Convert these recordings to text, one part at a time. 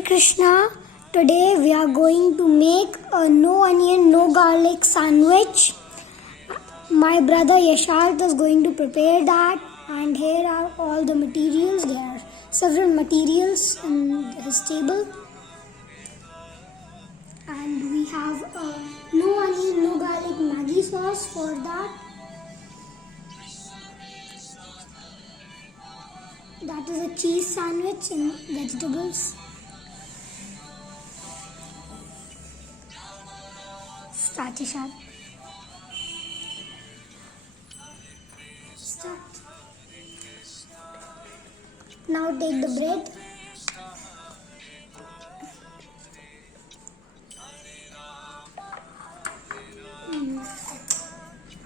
Hare Krishna. Today we are going to make a no onion, no garlic sandwich. My brother Yasharth is going to prepare that, and here are all the materials. There are several materials in his table. And we have a no onion, no garlic Maggi sauce for that. That is a cheese sandwich and vegetables. Start. Now take the bread.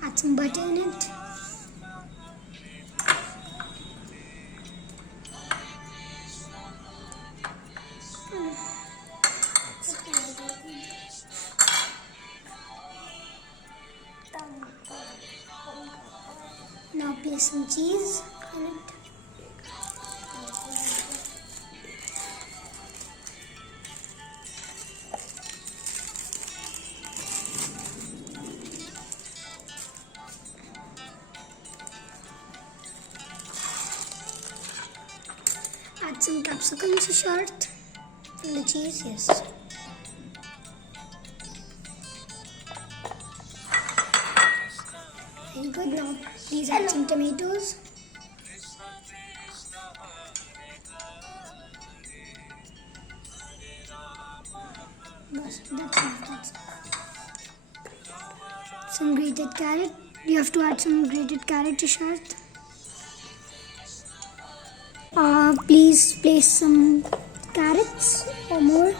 Add some butter in it. Now place some cheese in it. Add some capsicum, Yasharth, and the cheese, yes. Very good. Now please add some tomatoes. That's enough. Some grated carrot. You have to add some grated carrot, Yasharth. Please place some carrots or more.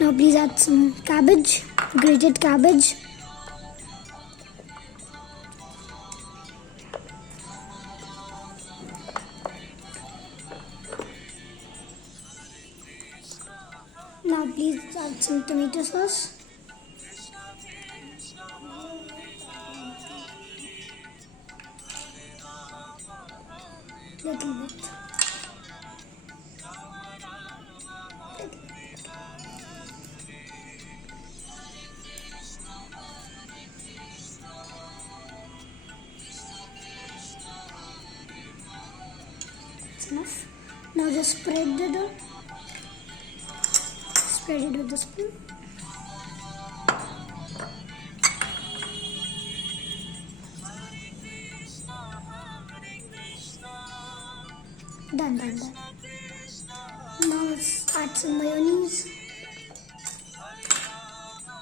Now please add some cabbage, grated cabbage. Now please add some tomato sauce. Little bit. That's enough. Now just spread the dough. Spread it with the spoon. Done. Now let's add some mayonnaise.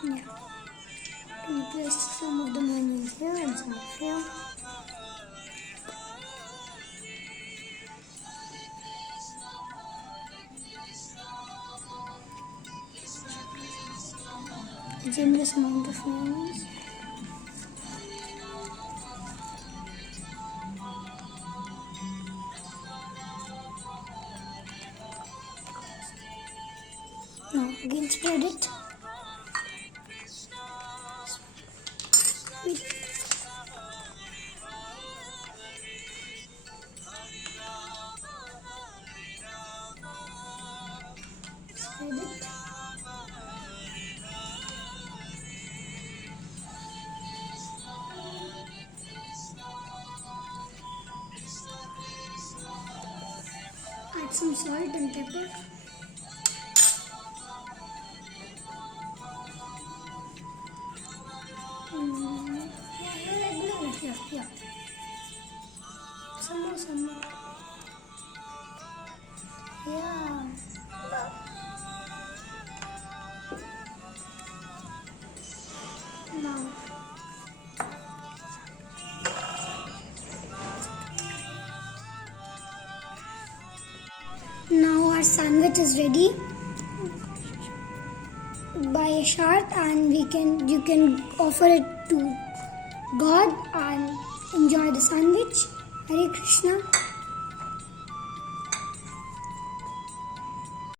Yeah. We place some of the mayonnaise here and some here. A generous amount of mayonnaise. Now again spread it. Wait. Spread it. Add some salt and pepper. Yeah. Some more. Yeah. Now our sandwich is ready by Yasharth, and you can offer it to God and enjoy the sandwich. Hare Krishna.